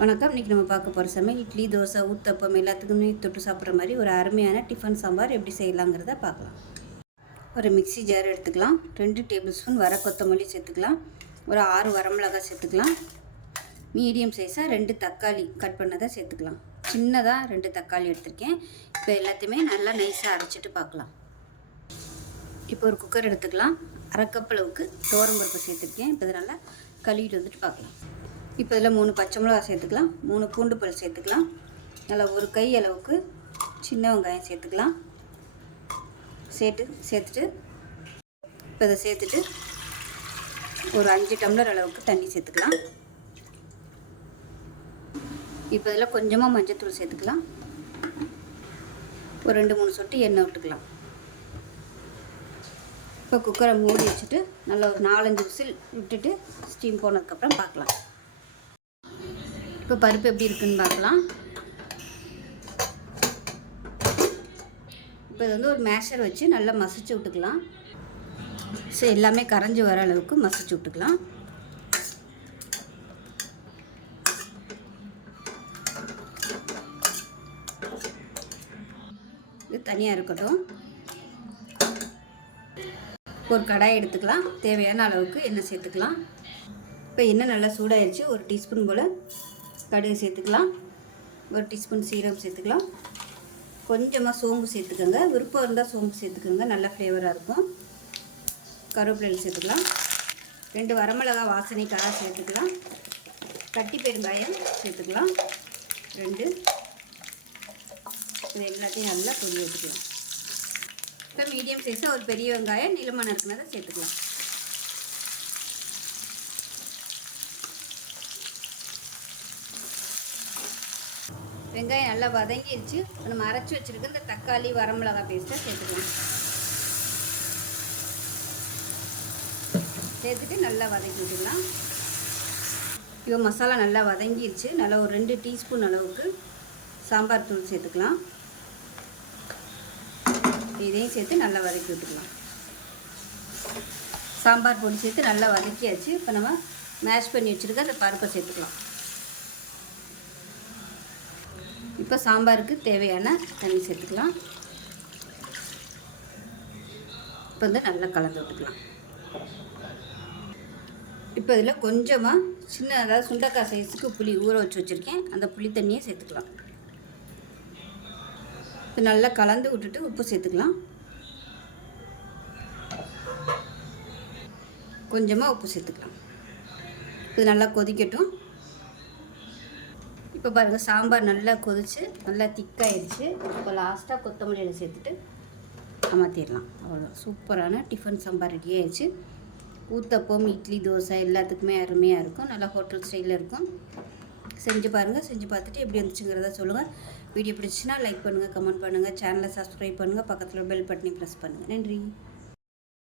வணக்கம். இன்றைக்கி நம்ம பார்க்க போகிற சமையல் இட்லி, தோசை, ஊத்தப்பம் எல்லாத்துக்குமே தொட்டு சாப்பிட்ற மாதிரி ஒரு அருமையான டிஃபன் சாம்பார் எப்படி செய்யலாங்கிறத பார்க்கலாம். ஒரு மிக்ஸி ஜார் எடுத்துக்கலாம். 2 டேபிள் ஸ்பூன் வர கொத்தமல்லி சேர்த்துக்கலாம். ஒரு 6 வரமிளகாய் சேர்த்துக்கலாம். மீடியம் சைஸாக 2 தக்காளி கட் பண்ணதை சேர்த்துக்கலாம். சின்னதாக 2 தக்காளி எடுத்திருக்கேன். இப்போ எல்லாத்தையுமே நல்லா நைஸாக அரைச்சிட்டு பார்க்கலாம். இப்போ ஒரு குக்கர் எடுத்துக்கலாம். அரை கப் அளவுக்கு துவரம்பருப்பு சேர்த்துருக்கேன். இப்போ இதை நல்லா கழுவிட்டு வந்துட்டு பார்க்கலாம். இப்போ இதில் 3 பச்சை மிளகா சேர்த்துக்கலாம். 3 பூண்டு பல் சேர்த்துக்கலாம். நல்லா ஒரு கை அளவுக்கு சின்ன வெங்காயம் சேர்த்துக்கலாம். சேர்த்துட்டு இப்போ இதை சேர்த்துட்டு ஒரு 5 டம்ளர் அளவுக்கு தண்ணி சேர்த்துக்கலாம். இப்போ இதில் கொஞ்சமாக மஞ்சள்தூள் சேர்த்துக்கலாம். ஒரு 2-3 சொட்டு எண்ணெய் விட்டுக்கலாம். இப்போ குக்கரை மூடி வச்சுட்டு நல்லா ஒரு 4-5 விசில் விட்டுட்டு ஸ்டீம் போனதுக்கப்புறம் பார்க்கலாம். இப்போ பருப்பு எப்படி இருக்குன்னு பார்க்கலாம். இப்போ இது வந்து ஒரு மேஷர் வச்சு நல்லா மசிச்சு விட்டுக்கலாம். ஸோ எல்லாமே கரைஞ்சி வர அளவுக்கு மசிச்சு விட்டுக்கலாம். இது தனியாக இருக்கட்டும். ஒரு கடாய் எடுத்துக்கலாம். தேவையான அளவுக்கு எண்ணெய் சேர்த்துக்கலாம். இப்போ எண்ணெய் நல்லா சூடாகிடுச்சு. ஒரு டீஸ்பூன் போல் கடுகு சேர்த்துக்கலாம். ஒரு டீஸ்பூன் சீரகம் சேர்த்துக்கலாம். கொஞ்சமாக சோம்பு சேர்த்துக்கோங்க. விருப்பம் இருந்தால் சோம்பு சேர்த்துக்கோங்க, நல்ல ஃப்ளேவராக இருக்கும். கருவேப்பிலை சேர்த்துக்கலாம். 2 வரமிளகா வாசனைக்காக சேர்த்துக்கலாம். கட்டி பெருங்காயம் சேர்த்துக்கலாம் 2. இது எல்லாத்தையும் நல்லா பொரிய வச்சுக்கலாம். இப்போ மீடியம் சைஸாக ஒரு பெரிய வெங்காயம் நீளமாக நறுக்குனதை சேர்த்துக்கலாம். வெங்காயம் நல்லா வதங்கிடுச்சு. நம்ம அரைச்சி வச்சுருக்க இந்த தக்காளி வரமிளகா பேஸ்ட்டை சேர்த்துக்கலாம். சேர்த்துட்டு நல்லா வதக்கி விட்டுக்கலாம். இப்போ மசாலா நல்லா வதங்கிடுச்சு. நல்லா ஒரு 2 டீஸ்பூன் அளவுக்கு சாம்பார் தூள் சேர்த்துக்கலாம். இதையும் சேர்த்து நல்லா வதக்கி விட்டுக்கலாம். சாம்பார் பொடி சேர்த்து நல்லா வதக்கியாச்சு. இப்போ நம்ம மேஷ் பண்ணி வச்சுருக்க அந்த பருப்பை சேர்த்துக்கலாம். இப்போ சாம்பாருக்கு தேவையான தண்ணி சேர்த்துக்கலாம். இப்போ வந்து நல்லா கலந்து விட்டுக்கலாம். இப்போ இதில் கொஞ்சமாக சின்ன அதாவது சுண்டக்காய் சைஸுக்கு புளி ஊற வச்சு வச்சுருக்கேன். அந்த புளி தண்ணியை சேர்த்துக்கலாம். இப்போ நல்லா கலந்து விட்டுட்டு உப்பு சேர்த்துக்கலாம். கொஞ்சமாக உப்பு சேர்த்துக்கலாம். இது நல்லா கொதிக்கட்டும். இப்போ பாருங்கள், சாம்பார் நல்லா கொதிச்சு நல்லா திக்காயிடுச்சு. இப்போ லாஸ்ட்டாக கொத்தமல்லி இலை சேர்த்துட்டு அமர்த்திடலாம். அவ்வளோ சூப்பரான டிஃபன் சாம்பார் ரெடி ஆயிடுச்சு. ஊத்தப்பம், இட்லி, தோசை எல்லாத்துக்குமே அருமையாக இருக்கும். நல்லா ஹோட்டல் ஸ்டைலில் இருக்கும். செஞ்சு பாருங்கள். செஞ்சு பார்த்துட்டு எப்படி வந்துச்சுங்கிறத சொல்லுங்கள். வீடியோ பிடிச்சின்னா லைக் பண்ணுங்கள், கமெண்ட் பண்ணுங்கள், சேனலை சப்ஸ்கிரைப் பண்ணுங்கள், பக்கத்தில் பெல் பட்டனை ப்ரெஸ் பண்ணுங்கள். நன்றி.